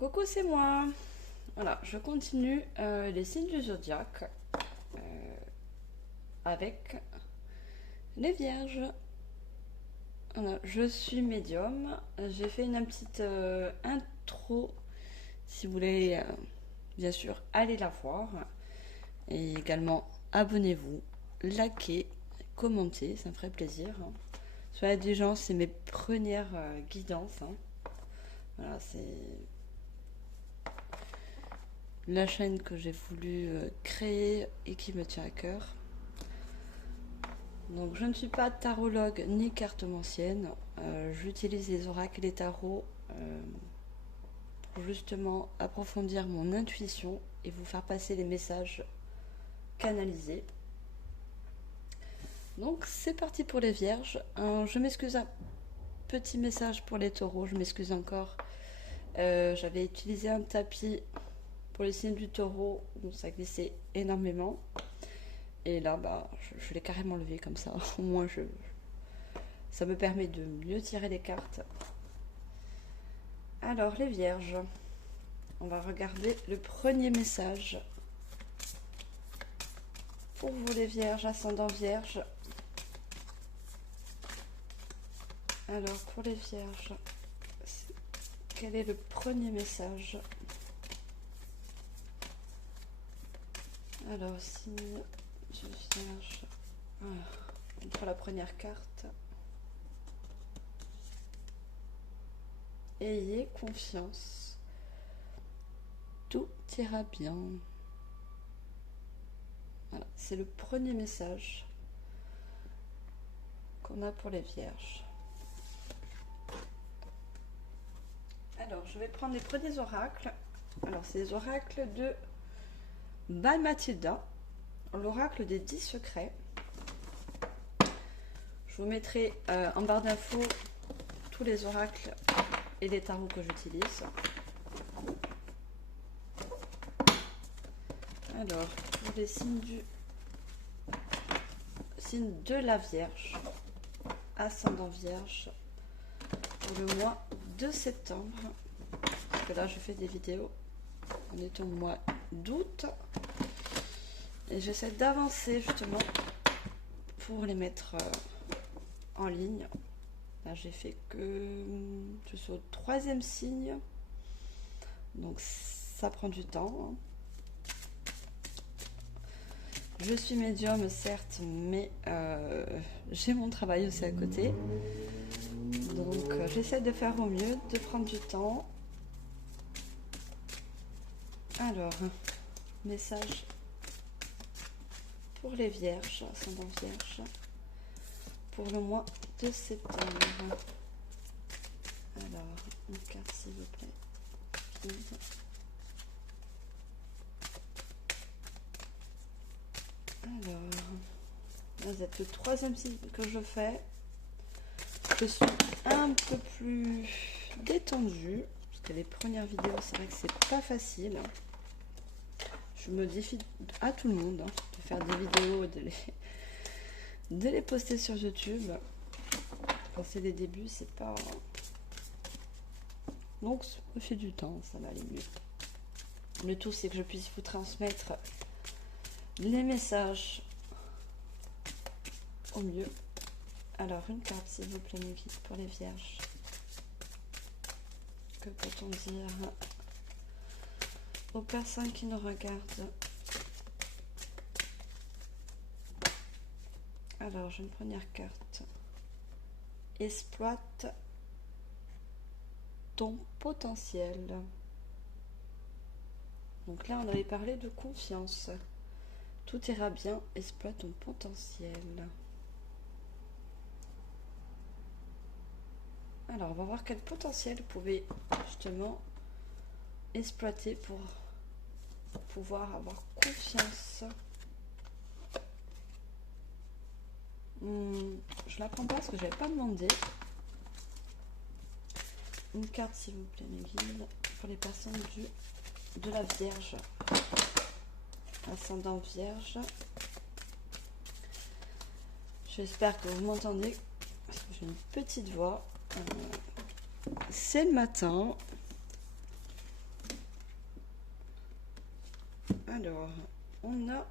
Coucou, c'est moi. Voilà, je continue les signes du zodiaque avec les vierges. Voilà, je suis médium. J'ai fait une petite intro. Si vous voulez, bien sûr, allez la voir. Et également, abonnez-vous, likez, commentez, ça me ferait plaisir. Soyez des gens, c'est mes premières guidances. Voilà, c'est la chaîne que j'ai voulu créer et qui me tient à cœur. Donc je ne suis pas tarologue ni cartomancienne. J'utilise les oracles et les tarots pour justement approfondir mon intuition et vous faire passer les messages canalisés. Donc c'est parti pour les vierges. Je m'excuse, un petit message pour les taureaux, je m'excuse encore. J'avais utilisé un tapis pour les signes du taureau, donc ça glissait énormément. Et là, je l'ai carrément levé comme ça. Au moins, ça me permet de mieux tirer les cartes. Alors, les vierges. On va regarder le premier message. Pour vous, les vierges, ascendant vierge. Alors, pour les vierges, quel est le premier message? Alors, signe du vierge. On prend la première carte. Ayez confiance. Tout ira bien. Voilà, c'est le premier message qu'on a pour les vierges. Alors, je vais prendre les premiers oracles. Alors, c'est les oracles de Balmatilda, l'oracle des 10 secrets. Je vous mettrai en barre d'infos tous les oracles et les tarots que j'utilise. Alors, pour les signes de la Vierge, ascendant Vierge, pour le mois de septembre, parce que là je fais des vidéos, on est au mois d'août, et j'essaie d'avancer justement pour les mettre en ligne. Là j'ai fait que je suis au 3e signe, donc ça prend du temps. Je suis médium certes, mais j'ai mon travail aussi à côté. Donc j'essaie de faire au mieux, de prendre du temps. Alors, message pour les vierges, ascendant vierge, pour le mois de septembre. Alors, une carte s'il vous plaît. Alors, là, vous êtes le 3e signe que je fais. Je suis un peu plus détendue, parce que les premières vidéos, c'est vrai que c'est pas facile. Je me défie à tout le monde de faire des vidéos, de les poster sur YouTube. Quand c'est les débuts, c'est pas... Donc, ça me fait du temps, ça va aller mieux. Le tout, c'est que je puisse vous transmettre les messages au mieux. Alors, une carte, s'il vous plaît, mes guides, pour les vierges. Que peut-on dire aux personnes qui nous regardent? Alors, j'ai une première carte. Exploite ton potentiel. Donc là, on avait parlé de confiance. Tout ira bien, exploite ton potentiel. Alors, on va voir quel potentiel vous pouvez justement exploiter pour pouvoir avoir confiance. Je la prends pas parce que je n'avais pas demandé. Une carte s'il vous plaît, mes guides, pour les personnes de la Vierge. Ascendant Vierge. J'espère que vous m'entendez, parce que j'ai une petite voix. C'est le matin. Alors, on a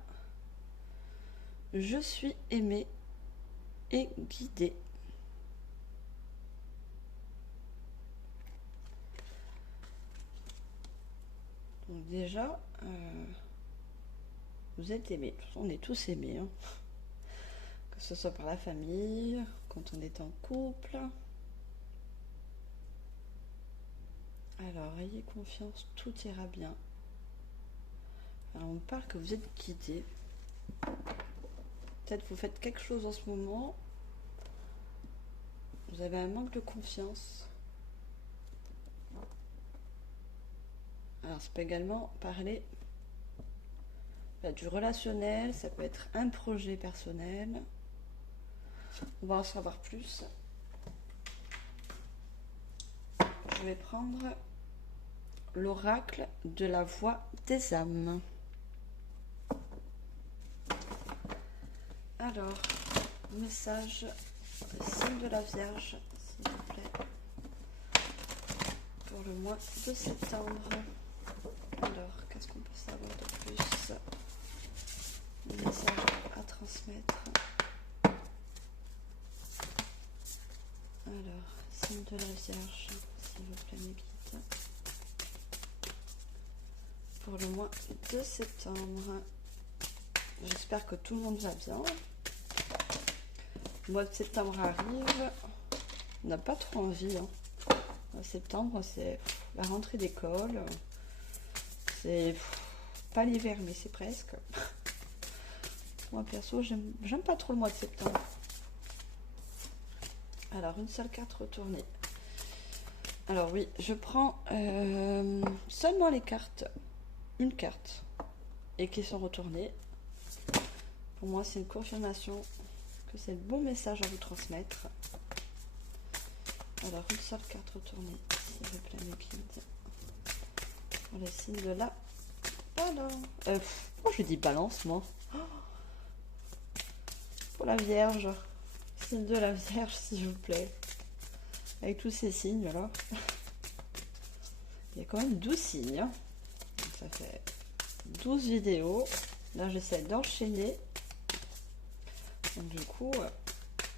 je suis aimé et guidé. Donc déjà, vous êtes aimé. On est tous aimés, hein. Que ce soit par la famille, quand on est en couple. Alors, ayez confiance, tout ira bien. Alors, on parle que vous êtes guidé. Peut-être vous faites quelque chose en ce moment. Vous avez un manque de confiance. Alors, ça peut également parler du relationnel. Ça peut être un projet personnel. On va en savoir plus. Je vais prendre l'oracle de la voix des âmes. Alors, message, signe de la Vierge, s'il vous plaît, pour le mois de septembre. Alors, qu'est-ce qu'on peut savoir de plus? Message à transmettre. Alors, signe de la Vierge, s'il vous plaît, mes guides, pour le mois de septembre. J'espère que tout le monde va bien. Le mois de septembre arrive. On n'a pas trop envie, hein. En septembre, c'est la rentrée d'école. C'est pas l'hiver, mais c'est presque. Moi, perso, j'aime pas trop le mois de septembre. Alors, une seule carte retournée. Alors oui, je prends seulement les cartes, une carte, et qui sont retournées. Pour moi, c'est une confirmation que c'est le bon message à vous transmettre. Alors, une seule carte retournée, s'il vous plaît, mes guides. Pour le signe de la balance. Oh, je dis balance, moi. Pour la Vierge. Signe de la Vierge, s'il vous plaît. Avec tous ces signes-là. Il y a quand même 12 signes. Hein. Donc, ça fait 12 vidéos. Là, j'essaie d'enchaîner. Donc, du coup,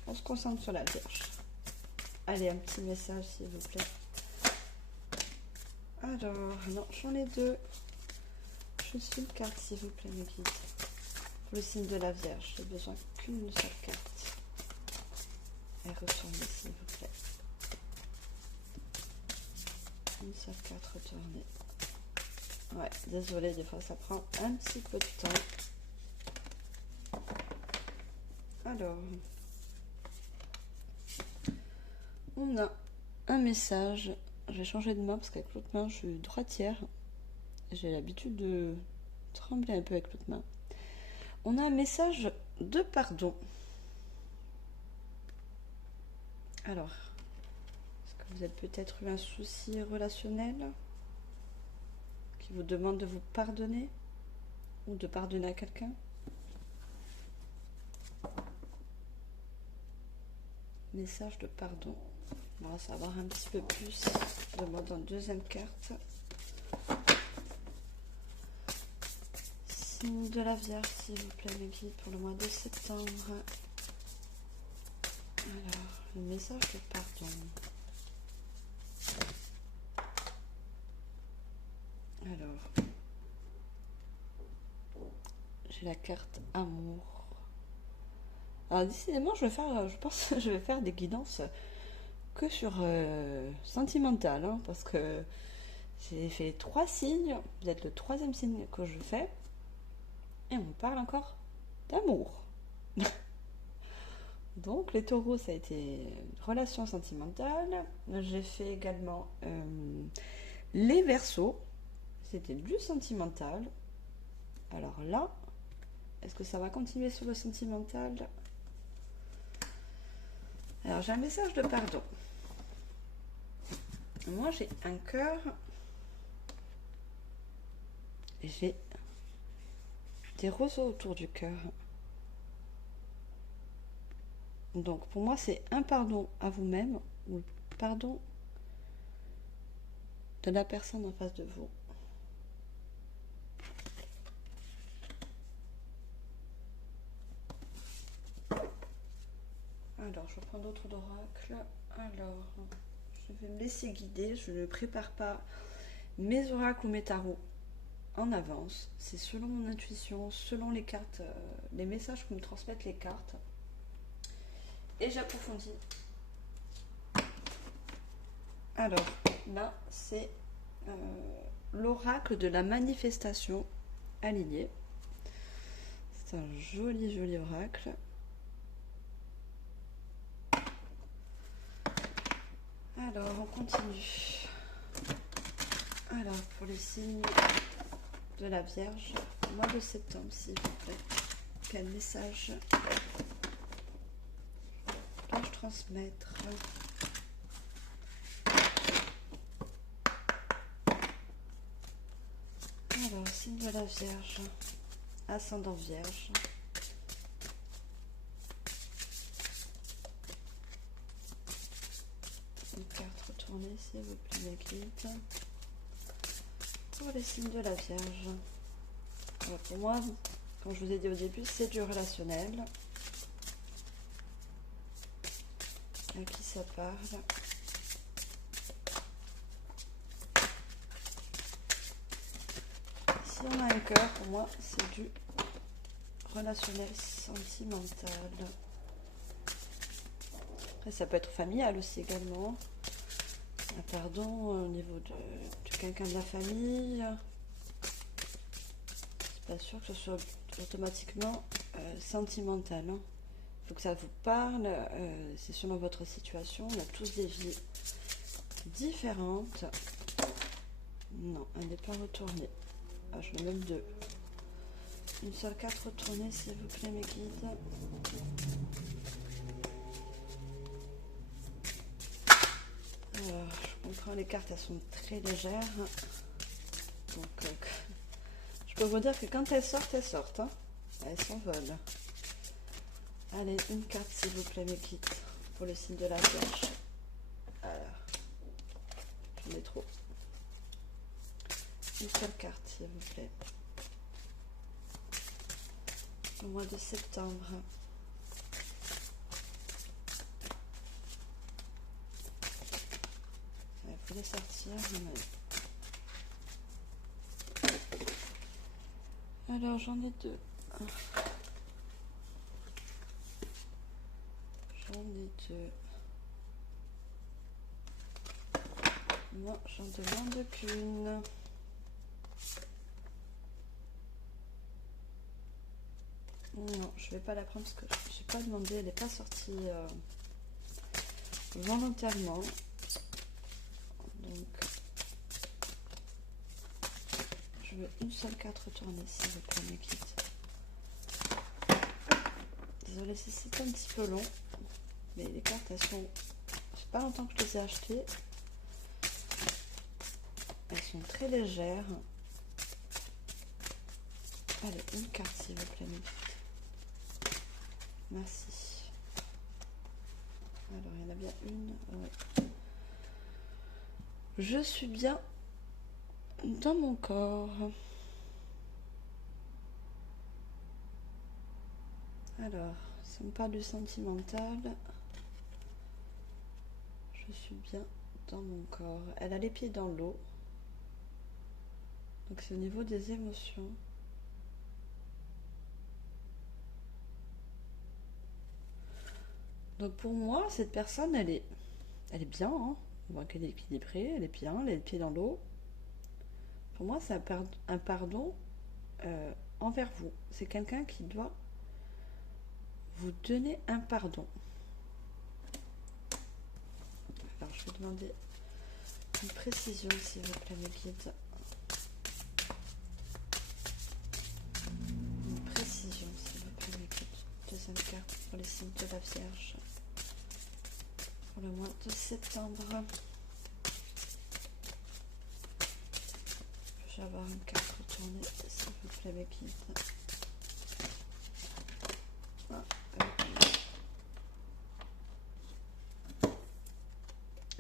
on se concentre sur la Vierge. Allez, un petit message, s'il vous plaît. Alors, non, j'en ai deux. Juste une carte, s'il vous plaît, mes guides. Pour le signe de la Vierge, j'ai besoin qu'une seule carte. Et retournez, s'il vous plaît. Une seule carte retournée. Ouais, désolé, des fois ça prend un petit peu de temps. Alors, on a un message. J'ai changé de main parce qu'avec l'autre main, je suis droitière. J'ai l'habitude de trembler un peu avec l'autre main. On a un message de pardon. Alors, est-ce que vous avez peut-être eu un souci relationnel qui vous demande de vous pardonner ou de pardonner à quelqu'un? Message de pardon. On va savoir un petit peu plus de moi dans la deuxième carte. Signe de la Vierge, s'il vous plaît, mes guides, pour le mois de septembre. Alors, le message de pardon. Alors, j'ai la carte amour. Alors, décidément, je pense que je vais faire des guidances que sur sentimental, hein, parce que j'ai fait 3 signes. Vous êtes le 3e signe que je fais. Et on parle encore d'amour. Donc, les taureaux, ça a été relation sentimentale. J'ai fait également les verseaux. C'était du sentimental. Alors là, est-ce que ça va continuer sur le sentimental? Alors, j'ai un message de pardon. Moi, j'ai un cœur. J'ai des roseaux autour du cœur. Donc, pour moi, c'est un pardon à vous-même ou le pardon de la personne en face de vous. d'autre d'oracle? Alors, je vais me laisser guider. Je ne prépare pas mes oracles ou mes tarots en avance. C'est selon mon intuition, selon les cartes, les messages que me transmettent les cartes. Et j'approfondis. Alors, là, c'est l'oracle de la manifestation aligné. C'est un joli, joli oracle. Alors, on continue. Alors, pour les signes de la Vierge, mois de septembre, s'il vous plaît. Quel message dois-je transmettre? Alors, signe de la Vierge, ascendant Vierge. Une carte retournée, s'il vous plaît, mes guides. Pour les signes de la Vierge. Alors, pour moi, comme je vous ai dit au début, c'est du relationnel. À qui ça parle? Si on a un cœur, pour moi, c'est du relationnel sentimental. Après, ça peut être familial aussi également. Un pardon au niveau de quelqu'un de la famille. C'est pas sûr que ce soit automatiquement sentimental. Il faut que ça vous parle. C'est selon votre situation. On a tous des vies différentes. Non, elle n'est pas retournée. Ah, je mets même deux. Une seule carte retournée, s'il vous plaît, mes guides. Alors, je comprends, les cartes, elles sont très légères. Donc, je peux vous dire que quand elles sortent, hein. Elles s'envolent. Allez, une carte, s'il vous plaît, mes guides, pour le signe de la Vierge. Alors, j'en ai trop. Une seule carte, s'il vous plaît. Au mois de septembre. Il faut les sortir. Alors, j'en ai deux. J'en ai deux. Non, j'en demande qu'une. Non, je vais pas la prendre parce que je n'ai pas demandé, elle n'est pas sortie volontairement. Donc, je veux une seule carte retournée, s'il vous plaît, mes guides. Désolée si c'est un petit peu long, mais les cartes, elles sont... Ça fait pas longtemps que je les ai achetées. Elles sont très légères. Allez, une carte, s'il vous plaît, mes guides. Merci. Alors, il y en a bien une. Ouais. Je suis bien dans mon corps. Alors, ça me parle du sentimental. Je suis bien dans mon corps. Elle a les pieds dans l'eau. Donc, c'est au niveau des émotions. Donc pour moi, cette personne, elle est bien, hein. On voit qu'elle est équilibrée, elle est bien, elle a les pieds dans l'eau. Pour moi, c'est un pardon envers vous. C'est quelqu'un qui doit vous donner un pardon. Alors, je vais demander une précision, s'il vous plaît, mes guides. Une précision, s'il vous plaît, mes guides. Deuxième carte pour les signes de la Vierge. Pour le mois de septembre. Je vais avoir une carte retournée, s'il vous plaît, mes guides.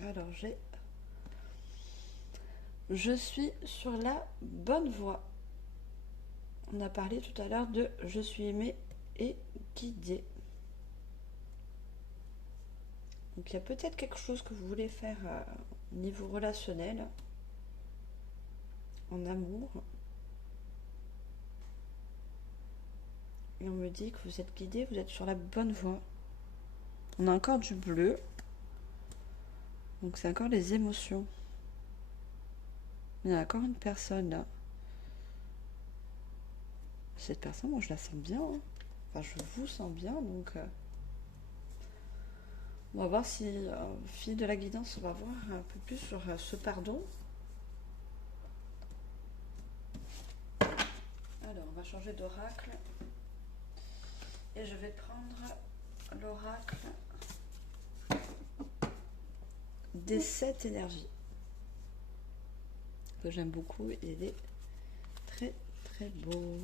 Alors, je suis sur la bonne voie. On a parlé tout à l'heure de je suis aimé et guidé. Donc il y a peut-être quelque chose que vous voulez faire au niveau relationnel, en amour. Et on me dit que vous êtes guidé, vous êtes sur la bonne voie. On a encore du bleu. Donc c'est encore les émotions. Il y a encore une personne là. Cette personne, moi je la sens bien. Hein. Enfin, je vous sens bien, donc... on va voir si, fil de la guidance, on va voir un peu plus sur ce pardon. Alors, on va changer d'oracle. Et je vais prendre l'oracle des 7 énergies. Que j'aime beaucoup et il est très très beau.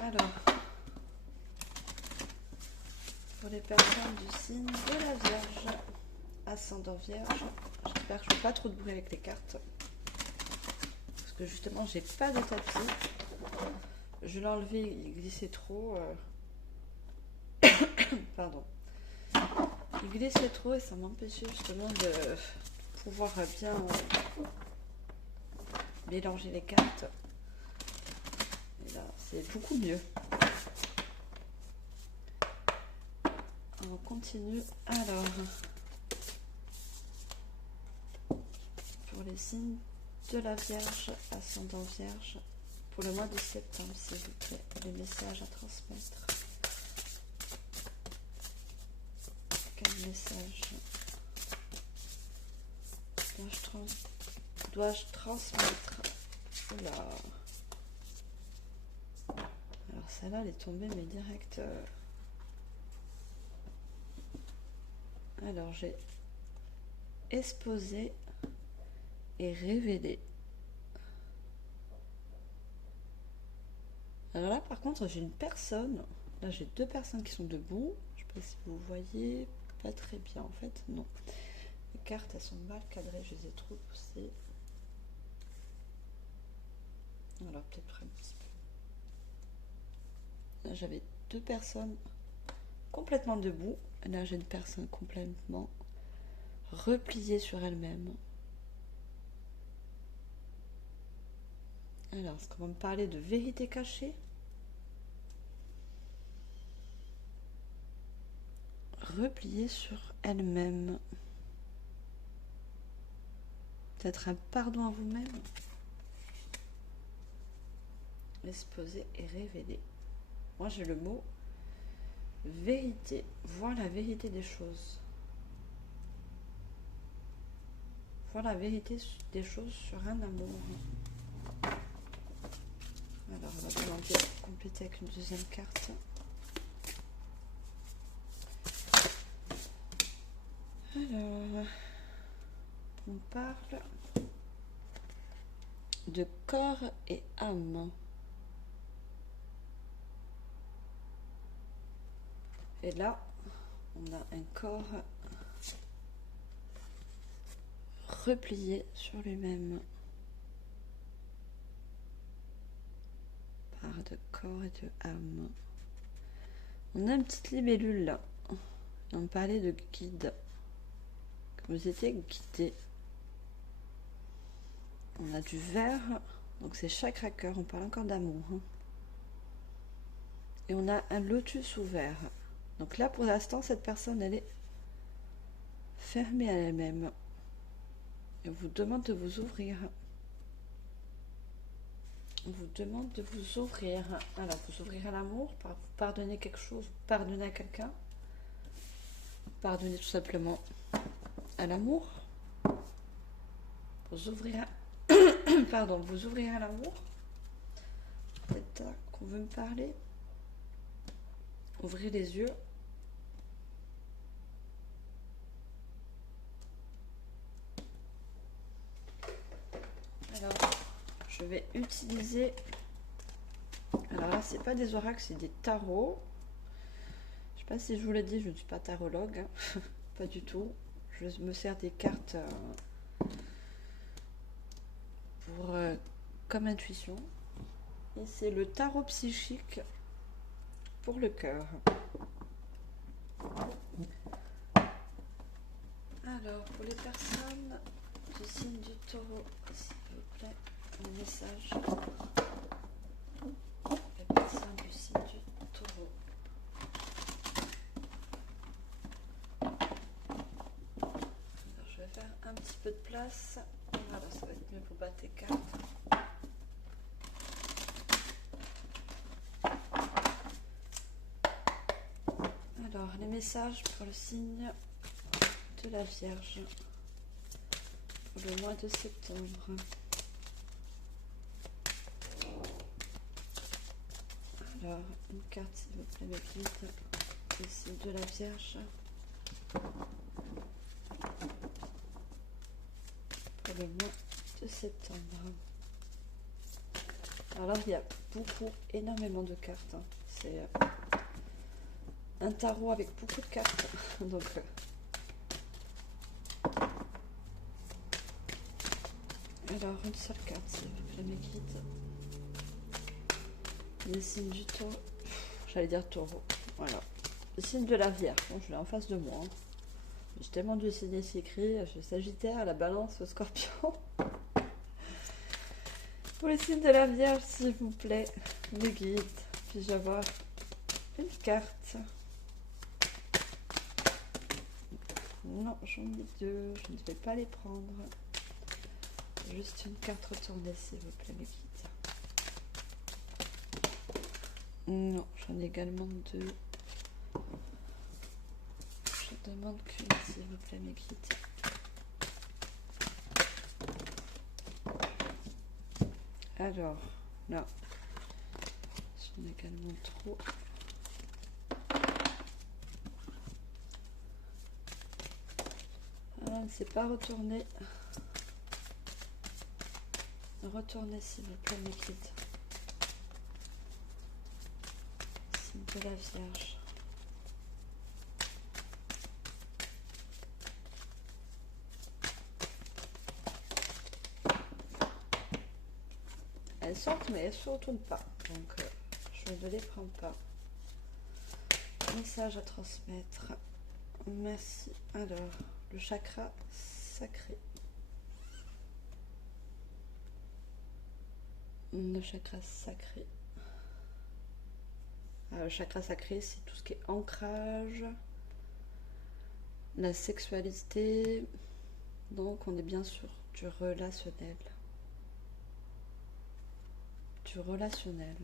Alors, pour les personnes du signe de la Vierge, ascendant Vierge, j'espère que je ne fais pas trop de bruit avec les cartes. Parce que justement, j'ai pas de tapis. Je l'ai enlevé, il glissait trop. Pardon. Il glissait trop et ça m'empêchait justement de pouvoir bien mélanger les cartes. Et là, c'est beaucoup mieux. On continue. Alors, pour les signes de la Vierge, ascendant Vierge, pour le mois de septembre, s'il vous plaît, les messages à transmettre. Quel message dois-je transmettre? Oula. Alors celle-là, elle est tombée, mais direct. Alors j'ai exposé et révélé. Alors là, par contre, j'ai une personne. Là, j'ai 2 personnes qui sont debout. Je ne sais pas si vous voyez. Pas très bien, en fait. Non. Les cartes, elles sont mal cadrées. Je les ai trop poussées. Alors, peut-être un petit peu. Là, j'avais 2 personnes complètement debout. Là, j'ai une personne complètement repliée sur elle-même. Alors, est-ce qu'on va me parler de vérité cachée? Repliée sur elle-même. Peut-être un pardon à vous-même. Exposer et révéler. Moi, j'ai le mot vérité. Voir la vérité des choses. Voir la vérité des choses sur un amour. Alors, on va demander de compléter avec une deuxième carte. Alors, on parle de corps et âme. Et là, on a un corps replié sur lui-même. Par de corps et de âme. On a une petite libellule là. On me parlait de guide. Que vous étiez guidé. On a du vert. Donc c'est chakra cœur. On parle encore d'amour. Hein. Et on a un lotus ouvert. Donc là, pour l'instant, cette personne, elle est fermée à elle-même. Et on vous demande de vous ouvrir. On vous demande de vous ouvrir. Alors, vous ouvrir à l'amour, vous pardonner quelque chose, pardonner à quelqu'un. Pardonner tout simplement à l'amour. Vous ouvrir à... Pardon, vous ouvrir à l'amour. C'est ça qu'on veut me parler. Ouvrez les yeux. Alors, je vais utiliser... Alors là, c'est pas des oracles, c'est des tarots. Je sais pas si je vous l'ai dit, je ne suis pas tarologue. Hein. Pas du tout. Je me sers des cartes pour comme intuition. Et c'est le tarot psychique pour le cœur. Alors, pour les personnes du signe du taureau, s'il vous plaît, les messages. Les personnes du signe du taureau. Alors, je vais faire un petit peu de place. Voilà, ça va être mieux pour battre tes cartes. Alors, les messages pour le signe de la Vierge pour le mois de septembre. Alors, une carte s'il vous plaît, mes guides, le signe de la Vierge pour le mois de septembre. Alors, il y a énormément de cartes. Hein. C'est un tarot avec beaucoup de cartes. Donc, alors, une seule carte, s'il vous plaît, mes guides. Le signe du taureau. J'allais dire taureau. Voilà. Le signe de la Vierge. Bon, je l'ai en face de moi. Hein. J'ai tellement dû signer c'est écrit. Je Sagittaire, la Balance, le Scorpion. Pour le signe de la Vierge, s'il vous plaît, mes guides. Puis-je avoir une carte? Non, j'en ai deux. Je ne vais pas les prendre. Juste une carte retournée, s'il vous plaît, mes guides. Non, j'en ai également deux. Je demande qu'une, s'il vous plaît, mes guides. Alors, là, j'en ai également trop. Ah, ne s'est pas retourné. Retournez, s'il vous plaît, mes guides. Signe de la Vierge. Elles sortent, mais elles ne se retournent pas. Donc, je ne les prends pas. Message à transmettre. Merci. Alors, le chakra sacré. Le chakra sacré. Alors, le chakra sacré, c'est tout ce qui est ancrage, la sexualité. Donc, on est bien sûr du relationnel. Du relationnel.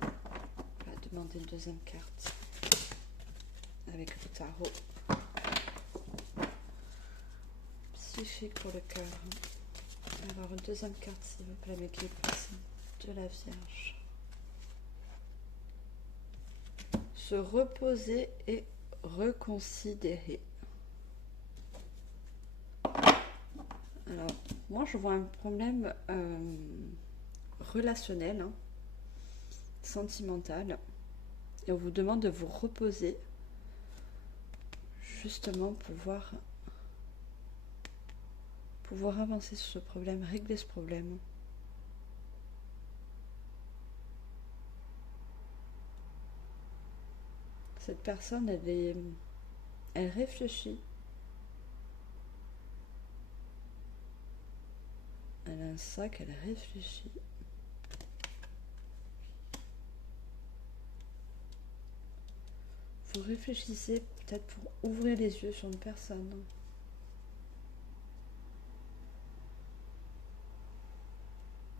On va demander une deuxième carte avec le tarot. Psychique pour le cœur. Alors, une deuxième carte, s'il vous plaît, avec les personnes de la Vierge. Se reposer et reconsidérer. Alors, moi, je vois un problème relationnel, hein, sentimental, et on vous demande de vous reposer, justement, pour pouvoir avancer sur ce problème, régler ce problème. Cette personne, elle réfléchit. Elle a un sac, elle réfléchit. Vous réfléchissez peut-être pour ouvrir les yeux sur une personne.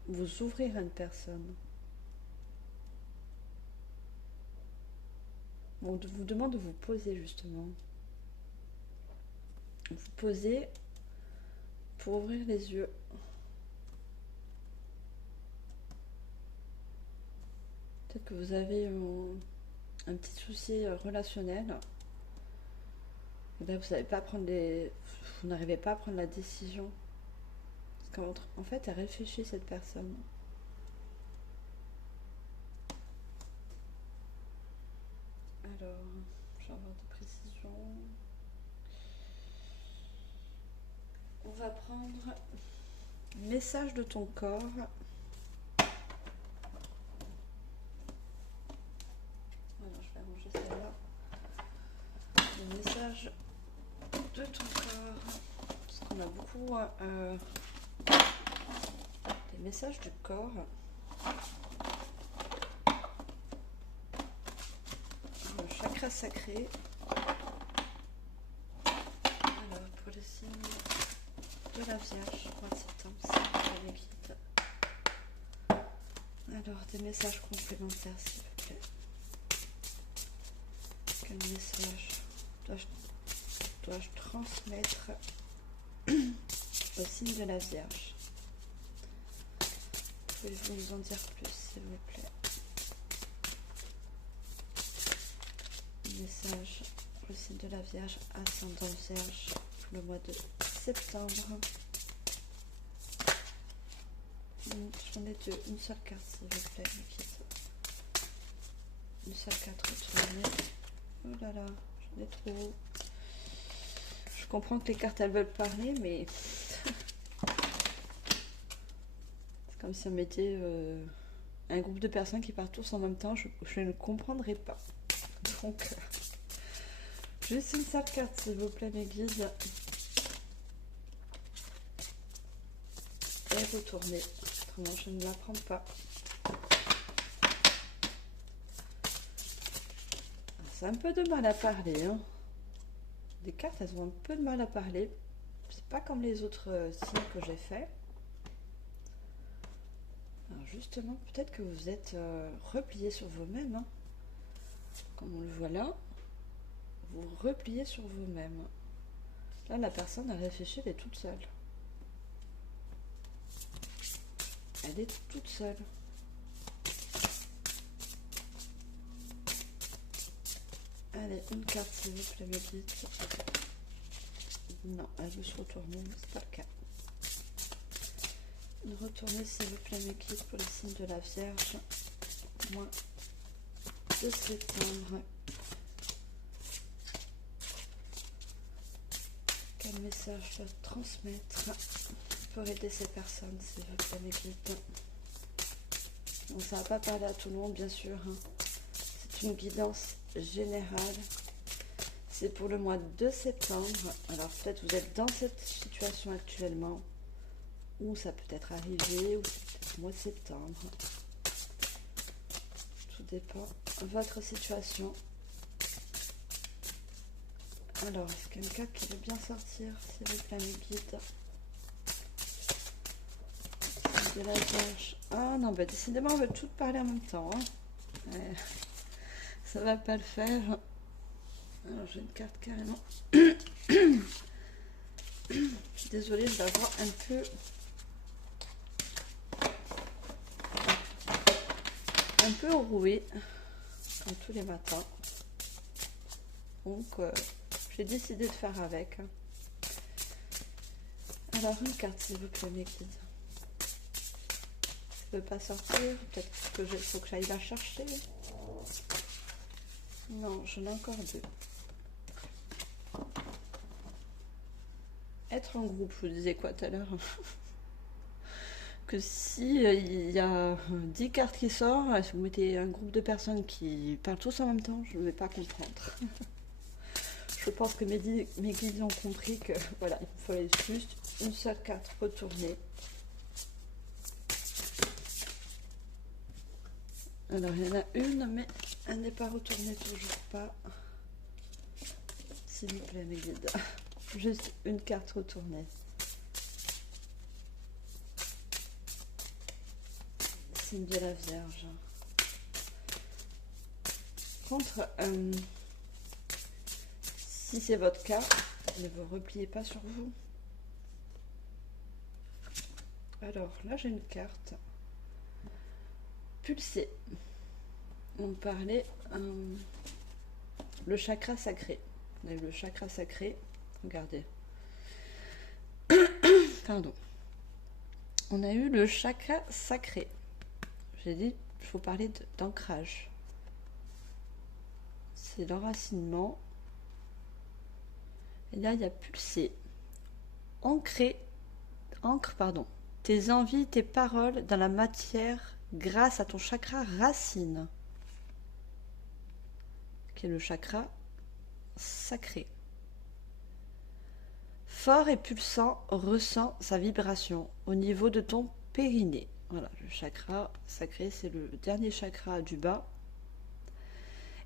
Vous ouvrir à une personne. On vous demande de vous poser justement. Vous posez pour ouvrir les yeux. Peut-être que vous avez un petit souci relationnel. Là, vous n'arrivez pas à prendre la décision. Parce qu'en fait, elle réfléchit, cette personne. Alors, je vais avoir des précisions. On va prendre message de ton corps. message de ton corps. Parce qu'on a beaucoup des messages du corps. Le chakra sacré. Alors, pour le signe de la Vierge, mois de septembre, c'est les guides. Alors, des messages complémentaires, s'il vous plaît. Quel message dois-je transmettre au signe de la Vierge? Pouvez-vous nous en dire plus, s'il vous plaît? Message au signe de la Vierge, ascendant Vierge, pour le mois de septembre. J'en ai deux, une seule carte, s'il vous plaît, une seule carte retournée. Oh là là, j'en ai trop. Je comprends que les cartes elles veulent parler, mais c'est comme si on mettait un groupe de personnes qui partent tous en même temps. Je ne comprendrai pas. Donc, juste une seule carte, s'il vous plaît, mes guides. Et retourner. Autrement, je ne la prends pas. C'est un peu de mal à parler. Hein. Les cartes, elles ont un peu de mal à parler. C'est pas comme les autres signes que j'ai fait. Alors justement, peut-être que vous êtes replié sur vous-même. Hein. Comme on le voit là, vous repliez sur vous-même. Là, la personne a réfléchi, elle est toute seule. Elle est toute seule. Allez, une carte, s'il vous plaît, mes guides. Non, elle veut se retourner, mais c'est pas le cas. Une retournée, s'il vous plaît, mes guides, pour le signe de la Vierge. Mois de septembre. Quel message je dois transmettre pour aider ces personnes, s'il vous plaît, mes guides? Bon, ça ne va pas parler à tout le monde, bien sûr. Hein. C'est une guidance générale. C'est pour le mois de septembre. Alors, peut-être vous êtes dans cette situation actuellement, ou ça peut être arrivé, ou c'est peut-être le mois de septembre. Tout dépend de votre situation. Alors, est-ce qu'il y a une carte qui veut bien sortir, s'il vous plaît, mes guides? C'est de la Vierge. Ah non, bah décidément, on veut toutes parler en même temps. Hein. Ouais, ça va pas le faire. Alors, j'ai une carte carrément. Je suis désolée, je vais avoir un peu enrouée, comme tous les matins. Donc, j'ai décidé de faire avec. Alors, une carte, s'il vous plaît, mes guides. Ça ne peut pas sortir. Peut-être que faut que j'aille la chercher. Non, j'en ai encore deux. Être en groupe, je vous disais quoi tout à l'heure? Que si il y a 10 cartes qui sortent, si vous mettez un groupe de personnes qui parlent tous en même temps, je ne vais pas comprendre. Je pense que mes guides ont compris que voilà, il fallait juste une seule carte retournée. Alors il y en a une, mais elle n'est pas retournée, toujours pas. S'il vous plaît, mes guides. Juste une carte retournée. Signe de la Vierge. Contre, si c'est votre cas, ne vous repliez pas sur vous. Alors là, j'ai une carte. Pulsée. On parlait le chakra sacré. On a eu le chakra sacré. Regardez. Pardon. On a eu le chakra sacré. J'ai dit, il faut parler d'ancrage. C'est l'enracinement. Et là, il y a pulsé. Ancre, pardon. Tes envies, tes paroles dans la matière grâce à ton chakra racine, qui est le chakra sacré. Fort et pulsant, ressens sa vibration au niveau de ton périnée. Voilà, le chakra sacré, c'est le dernier chakra du bas.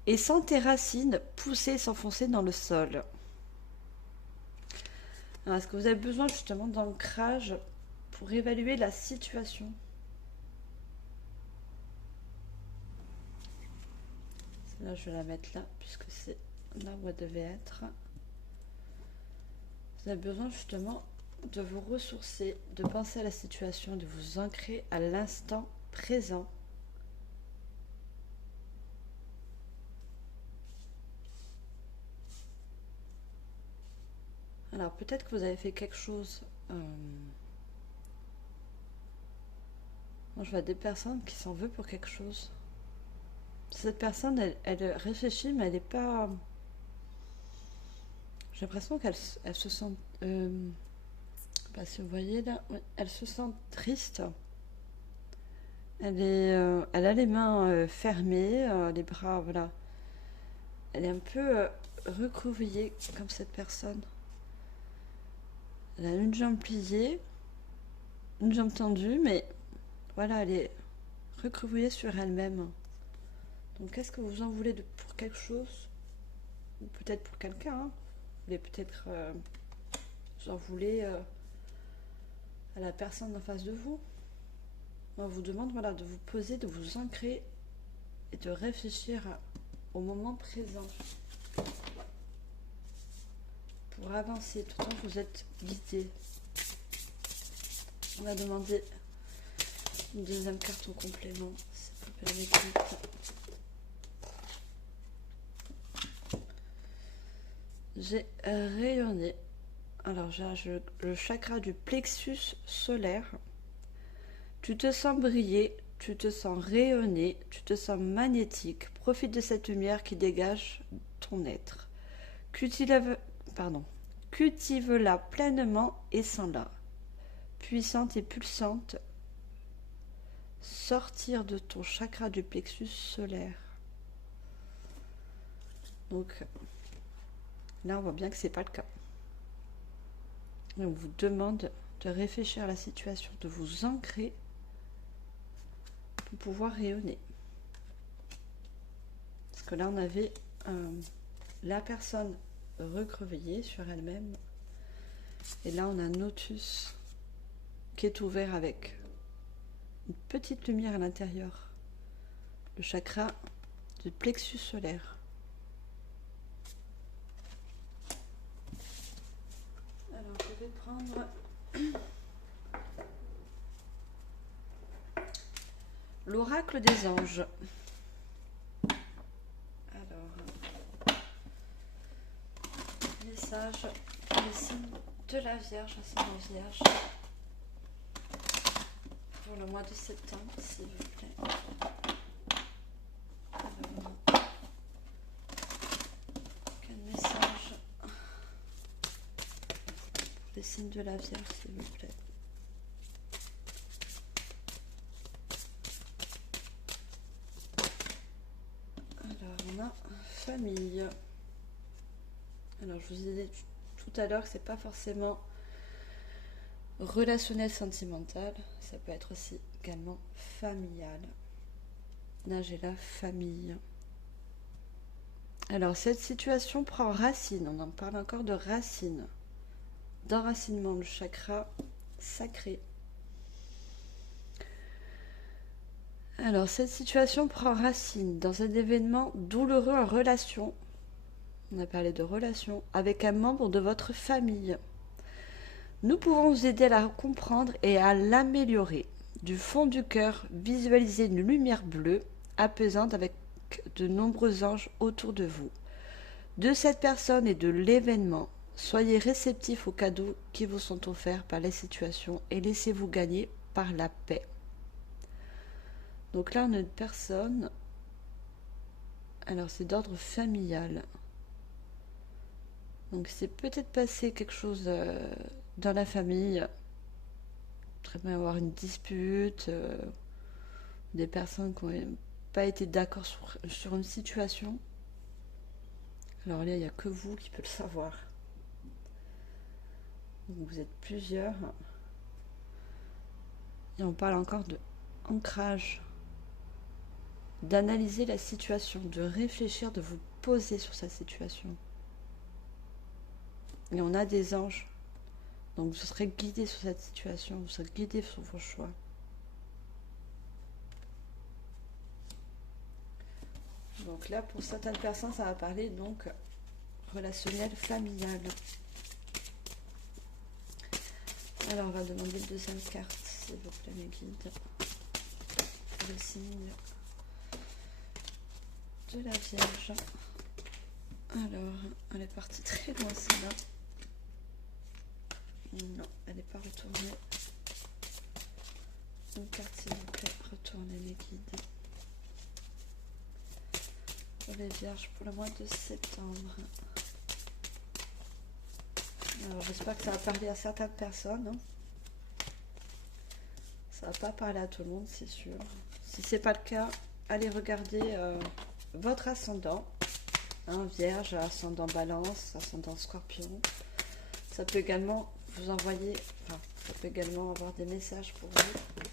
Et sens tes racines pousser et s'enfoncer dans le sol. Est-ce que vous avez besoin justement d'ancrage pour évaluer la situation? Là, je vais la mettre là, puisque c'est là où elle devait être. Vous avez besoin justement de vous ressourcer, de penser à la situation, de vous ancrer à l'instant présent. Alors, peut-être que vous avez fait quelque chose. Moi, je vois des personnes qui s'en veulent pour quelque chose. Cette personne, elle réfléchit, mais elle n'est pas... J'ai l'impression qu'elle se sent... si vous voyez là, elle se sent triste. Elle a les mains fermées, les bras, voilà. Elle est un peu recroquevillée comme cette personne. Elle a une jambe pliée, une jambe tendue, mais voilà, elle est recroquevillée sur elle-même. Donc, qu'est-ce que vous en voulez pour quelque chose? Ou peut-être pour quelqu'un, hein. Vous voulez peut-être... vous en voulez à la personne en face de vous. On vous demande, voilà, de vous poser, de vous ancrer et de réfléchir au moment présent pour avancer tout le temps que vous êtes guidé. On va demander une deuxième carte au complément, s'il vous plaît, avec vite. J'ai rayonné. Alors, j'ai le chakra du plexus solaire. Tu te sens briller, tu te sens rayonner, tu te sens magnétique. Profite de cette lumière qui dégage ton être. Cultive-la pleinement et sens-la. Puissante et pulsante, sortir de ton chakra du plexus solaire. Donc, là, on voit bien que ce n'est pas le cas. Et on vous demande de réfléchir à la situation, de vous ancrer pour pouvoir rayonner. Parce que là, on avait la personne recroquevillée sur elle-même. Et là, on a un lotus qui est ouvert avec une petite lumière à l'intérieur. Le chakra du plexus solaire. Alors, je vais prendre l'oracle des anges. Alors, message pour les signes de la Vierge, ascendant Vierge, pour le mois de septembre, s'il vous plaît. Alors, quel message pour les signes de la Vierge, s'il vous plaît. On a famille. Alors, je vous ai dit tout à l'heure que c'est pas forcément relationnel, sentimental. Ça peut être aussi également familial. Là, j'ai la famille. Alors, cette situation prend racine. On en parle encore de racine. D'enracinement, le chakra sacré. Alors, cette situation prend racine dans un événement douloureux en relation. On a parlé de relation avec un membre de votre famille. Nous pouvons vous aider à la comprendre et à l'améliorer. Du fond du cœur, visualisez une lumière bleue apaisante avec de nombreux anges autour de vous. De cette personne et de l'événement, soyez réceptifs aux cadeaux qui vous sont offerts par les situations et laissez-vous gagner par la paix. Donc là, on a une personne, alors c'est d'ordre familial. Donc c'est peut-être passé quelque chose dans la famille. Très bien avoir une dispute, des personnes qui n'ont pas été d'accord sur une situation. Alors là, il n'y a que vous qui pouvez le savoir. Donc vous êtes plusieurs. Et on parle encore de ancrage, d'analyser la situation, de réfléchir, de vous poser sur sa situation. Et on a des anges. Donc vous serez guidé sur cette situation, vous serez guidé sur vos choix. Donc là, pour certaines personnes, ça va parler donc relationnel, familial. Alors, on va demander la deuxième carte, s'il vous plaît, mes guides. Le signe de la Vierge. Alors, elle est partie très loin, celle-là. Non, elle n'est pas retournée. Une carte, s'il vous plaît, retournez, mes guides. Pour les Vierges, pour le mois de septembre. Alors, j'espère que ça va parler à certaines personnes. Hein. Ça va pas parler à tout le monde, c'est sûr. Si c'est pas le cas, allez regarder votre ascendant. Hein, Vierge, ascendant Balance, ascendant Scorpion. Ça peut également vous envoyer, enfin, ça peut également avoir des messages pour vous.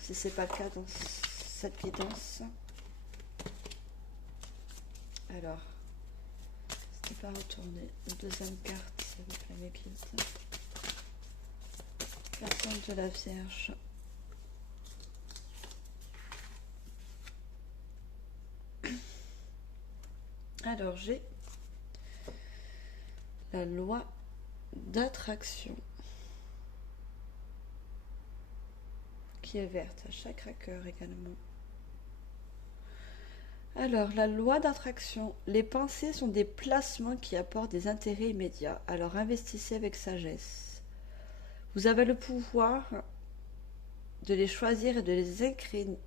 Si c'est pas le cas dans cette guidance. Alors, c'était pas retourné. Une deuxième carte, s'il vous plaît, mes guides. Personne de la Vierge. Alors, j'ai la loi d'attraction qui est verte à chaque cœur également. Alors, la loi d'attraction. Les pensées sont des placements qui apportent des intérêts immédiats. Alors, investissez avec sagesse. Vous avez le pouvoir de les choisir et de les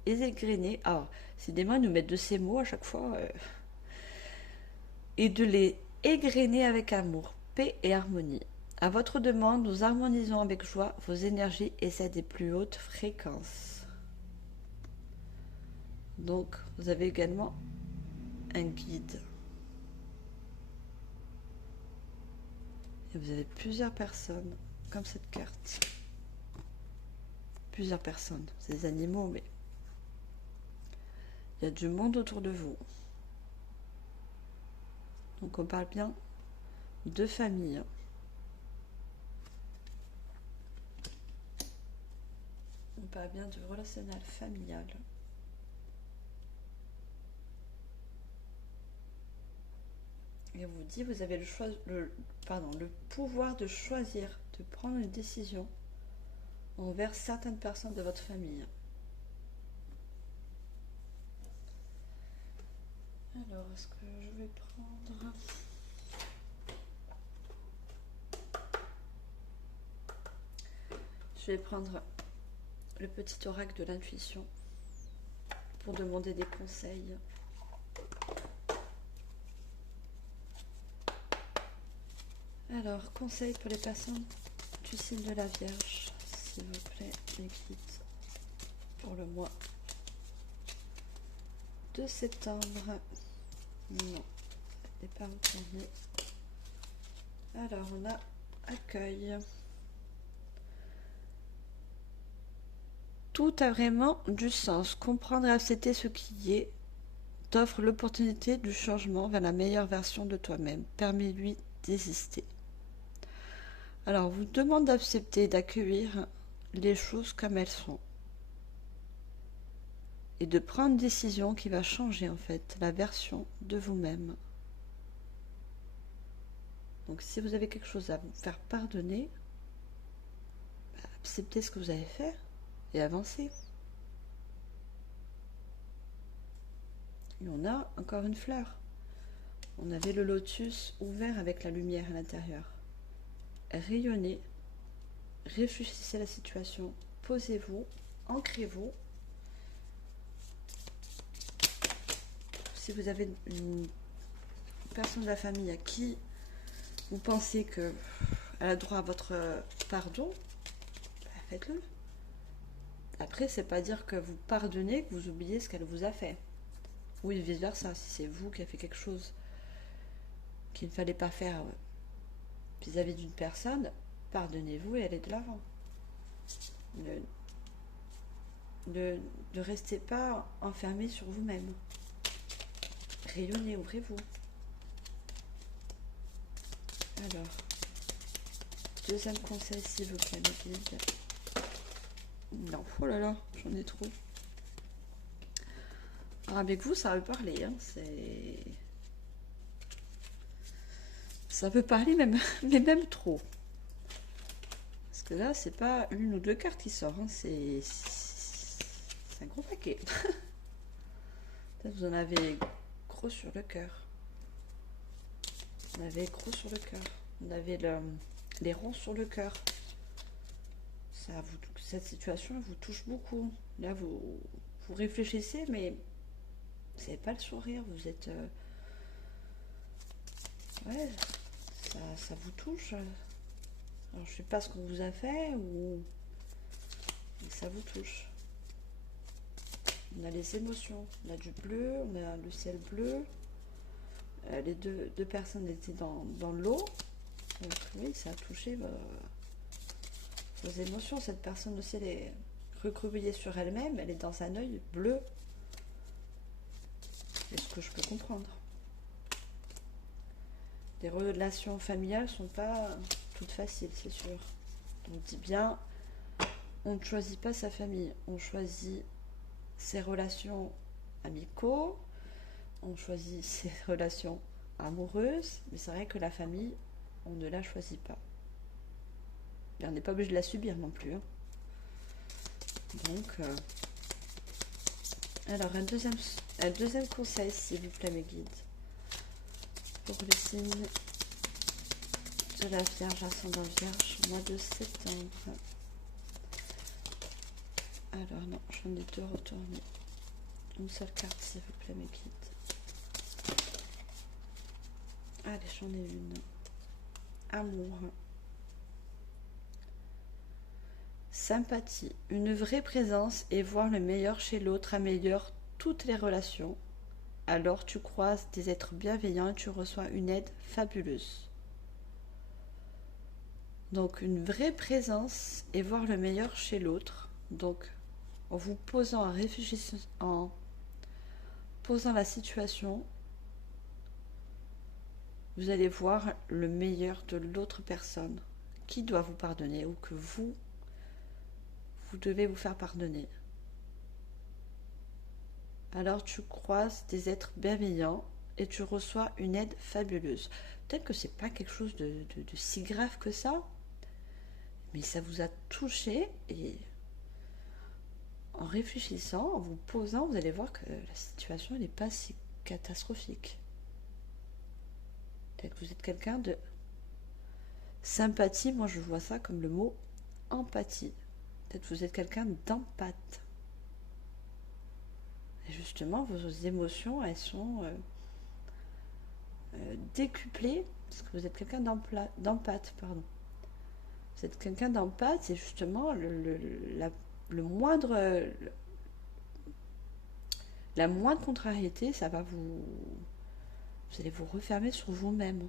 égrener. Alors, c'est des mots, nous mettre de ces mots à chaque fois. Et de les égrener avec amour, paix et harmonie. À votre demande, nous harmonisons avec joie vos énergies et celles des plus hautes fréquences. Donc, vous avez également un guide. Et vous avez plusieurs personnes, comme cette carte. Plusieurs personnes, c'est des animaux, mais il y a du monde autour de vous. Donc, on parle bien de famille. On parle bien du relationnel familial. Et on vous dit, vous avez le pouvoir de choisir, de prendre une décision envers certaines personnes de votre famille. Alors, est-ce que je vais prendre... Je vais prendre le petit oracle de l'intuition pour demander des conseils. Alors, conseil pour les personnes du signe de la Vierge, s'il vous plaît, les guides, pour le mois de septembre. Non, elle n'est pas retournée. Alors, on a accueil. Tout a vraiment du sens. Comprendre et accepter ce qui est t'offre l'opportunité du changement vers la meilleure version de toi-même. Permets-lui d'exister. Alors, on vous demande d'accepter, d'accueillir les choses comme elles sont. Et de prendre une décision qui va changer, en fait, la version de vous-même. Donc, si vous avez quelque chose à vous faire pardonner, acceptez ce que vous avez fait et avancez. Et on a encore une fleur. On avait le lotus ouvert avec la lumière à l'intérieur. Rayonnez, réfléchissez à la situation, posez-vous, ancrez-vous. Si vous avez une personne de la famille à qui vous pensez qu'elle a droit à votre pardon, faites-le. Après, c'est pas dire que vous pardonnez, que vous oubliez ce qu'elle vous a fait. Ou vice versa, si c'est vous qui avez fait quelque chose qu'il ne fallait pas faire vis-à-vis d'une personne, pardonnez-vous et allez de l'avant. Ne restez pas enfermé sur vous-même. Rayonnez, ouvrez-vous. Alors, deuxième conseil, s'il vous plaît, mes guides. Non, oh là là, j'en ai trop. Alors avec vous, ça veut parler, hein, ça peut parler même, mais même trop. Parce que là, c'est pas une ou deux cartes qui sortent, hein, c'est un gros paquet. Vous en avez gros sur le cœur. Vous en avez gros sur le cœur. Vous avez les ronds sur le cœur. Cette situation vous touche beaucoup. Là, vous réfléchissez, mais vous n'avez pas le sourire. Vous êtes... ouais, ça vous touche. Alors, je ne sais pas ce qu'on vous a fait, mais ça vous touche. On a les émotions. On a du bleu, on a le ciel bleu. Les deux personnes étaient dans l'eau. Donc oui, ça a touché vos émotions. Cette personne aussi, elle est recroquevillée sur elle-même. Elle est dans un œil bleu. C'est ce que je peux comprendre. Les relations familiales sont pas toutes faciles, c'est sûr. On dit bien, on ne choisit pas sa famille. On choisit ses relations amicaux. On choisit ses relations amoureuses. Mais c'est vrai que la famille, on ne la choisit pas. Et on n'est pas obligé de la subir non plus. Hein. Donc, alors un deuxième conseil, s'il vous plaît, mes guides, pour les signes de la Vierge, ascendant Vierge, mois de septembre. Alors non, j'en ai deux retournés. Une seule carte, s'il vous plaît, mes guides. Allez, j'en ai une. Amour. Sympathie. Une vraie présence et voir le meilleur chez l'autre améliore toutes les relations. Alors tu croises des êtres bienveillants et tu reçois une aide fabuleuse. Donc une vraie présence et voir le meilleur chez l'autre. Donc en vous posant, en réfléchissant, en posant la situation, vous allez voir le meilleur de l'autre personne qui doit vous pardonner ou que vous devez vous faire pardonner. Alors tu croises des êtres bienveillants et tu reçois une aide fabuleuse. Peut-être que c'est pas quelque chose de si grave que ça, mais ça vous a touché et en réfléchissant, en vous posant, vous allez voir que la situation n'est pas si catastrophique. Peut-être que vous êtes quelqu'un de sympathie, moi je vois ça comme le mot empathie. Peut-être que vous êtes quelqu'un d'empathe. Et justement, vos émotions, elles sont décuplées, parce que vous êtes quelqu'un d'empathe, pardon. Vous êtes quelqu'un d'empathe, et justement, la moindre contrariété, ça va vous allez vous refermer sur vous-même.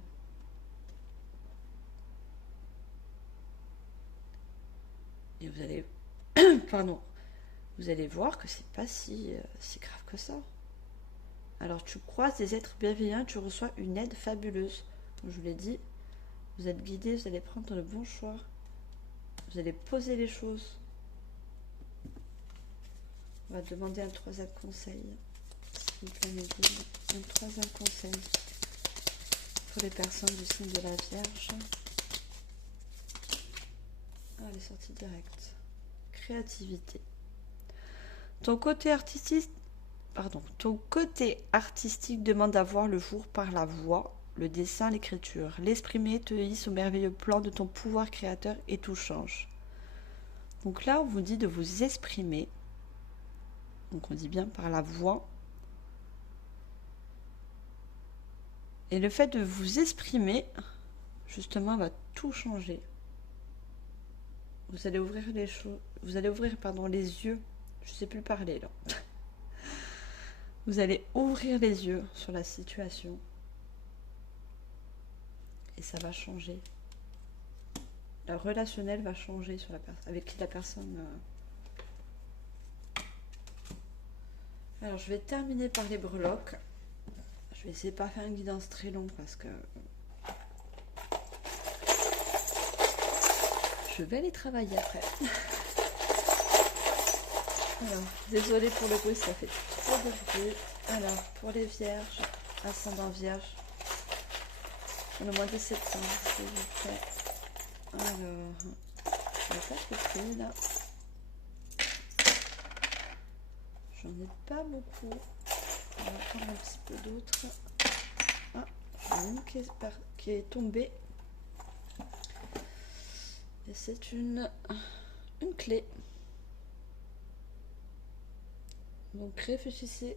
Et vous allez, pardon, vous allez voir que c'est pas si grave que ça. Alors tu croises des êtres bienveillants, tu reçois une aide fabuleuse. Comme je vous l'ai dit, vous êtes guidé, vous allez prendre le bon choix. Vous allez poser les choses. On va demander un troisième conseil. S'il vous plaît, mes guides. Un troisième conseil pour les personnes du signe de la Vierge. Ah, elle est sortie directe. Créativité. Ton côté artistique demande à voir le jour par la voix, le dessin, l'écriture. L'exprimer te hisse au merveilleux plan de ton pouvoir créateur et tout change. Donc là, on vous dit de vous exprimer. Donc on dit bien par la voix. Et le fait de vous exprimer, justement, va tout changer. Vous allez ouvrir les choses. Vous allez ouvrir, les yeux. Je ne sais plus parler là. Vous allez ouvrir les yeux sur la situation. Et ça va changer. la relationnel va changer sur la avec qui la personne. Alors, je vais terminer par les breloques. Je vais essayer de pas faire une guidance très longue parce que je vais les travailler après. Alors, désolée pour le bruit, ça fait trop de bruit. Alors, pour les vierges, ascendant vierge, pour le mois de septembre, s'il vous plaît. Alors, je vais pas trop là. J'en ai pas beaucoup. On va prendre un petit peu d'autres. Ah, j'en ai une qui est tombée. Et c'est une clé. Donc réfléchissez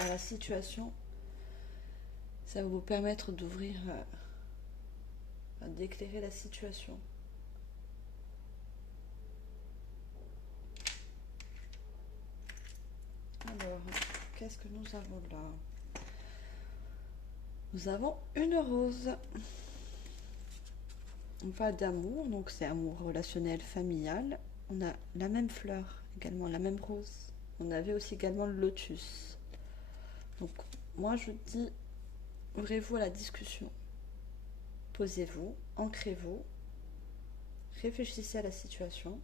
à la situation. Ça va vous permettre d'ouvrir, d'éclairer la situation. Alors, qu'est-ce que nous avons là? Nous avons une rose. On parle d'amour, donc c'est amour relationnel, familial. On a la même fleur, également la même rose. On avait aussi également le lotus. Donc, moi je dis, ouvrez-vous à la discussion. Posez-vous, ancrez-vous, réfléchissez à la situation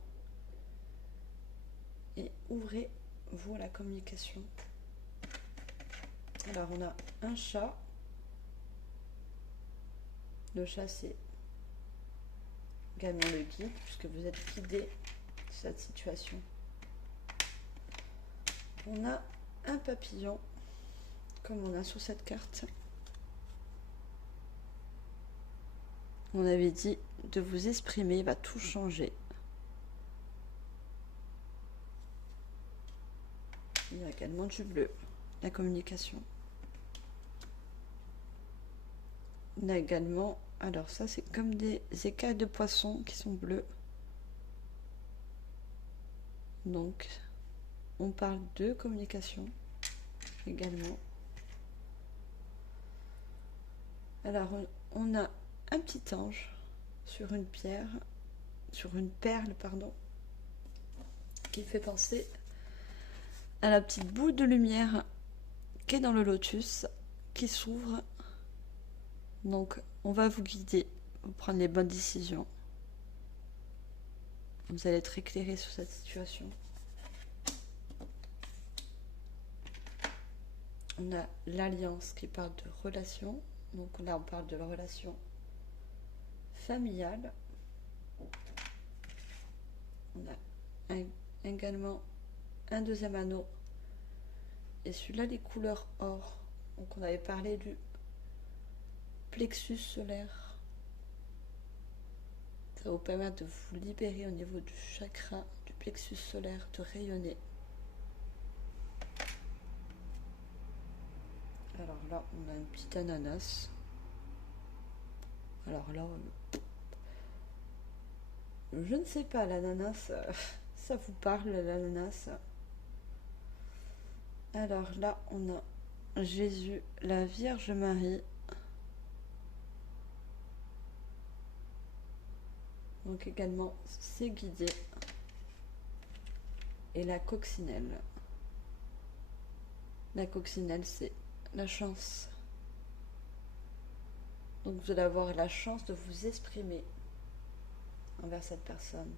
et ouvrez-vous à la communication. Alors, on a un chat. Le chat, c'est également le guide, puisque vous êtes guidé de cette situation. On a un papillon, comme on a sur cette carte. On avait dit de vous exprimer va tout changer. Il y a également du bleu, la communication. On a également, alors ça c'est comme des écailles de poisson qui sont bleus. Donc on parle de communication également. Alors on a un petit ange sur une pierre, sur une perle, pardon, qui fait penser à la petite boule de lumière qui est dans le lotus, qui s'ouvre. Donc on va vous guider, vous prendre les bonnes décisions. Vous allez être éclairé sur cette situation. On a l'alliance qui parle de relation. Donc là on parle de la relation familiale. On a également un deuxième anneau. Et celui-là, les couleurs or. Donc on avait parlé du plexus solaire. Ça va vous permettre de vous libérer au niveau du chakra, du plexus solaire, de rayonner. Alors là, on a une petite ananas. Alors là, je ne sais pas, l'ananas, ça vous parle, l'ananas? Alors là, on a Jésus, la Vierge Marie. Donc également, c'est guidé. Et la coccinelle. La coccinelle, c'est la chance. Donc vous allez avoir la chance de vous exprimer envers cette personne.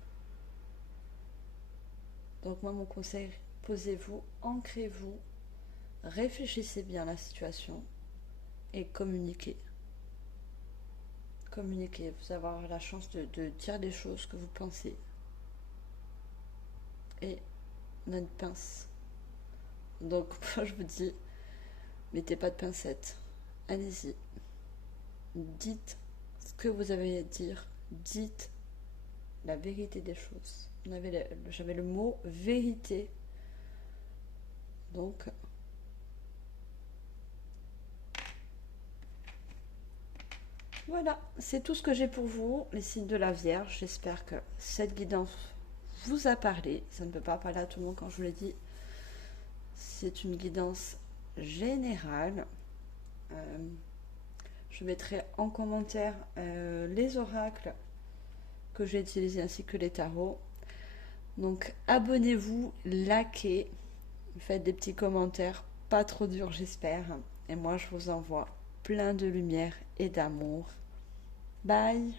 Donc moi, mon conseil, posez-vous, ancrez-vous, réfléchissez bien à la situation et communiquez. Communiquez, vous allez avoir la chance de dire les choses que vous pensez. Et on a une pince. Donc moi je vous dis, mettez pas de pincette. Allez-y. Dites ce que vous avez à dire. Dites la vérité des choses. J'avais le mot vérité. Donc voilà, c'est tout ce que j'ai pour vous, les signes de la Vierge. J'espère que cette guidance vous a parlé. Ça ne peut pas parler à tout le monde, quand je vous l'ai dit. C'est une guidance générale. Je mettrai en commentaire les oracles que j'ai utilisé ainsi que les tarots. Donc abonnez-vous, likez, faites des petits commentaires, pas trop durs j'espère. Et moi je vous envoie plein de lumière et d'amour. Bye!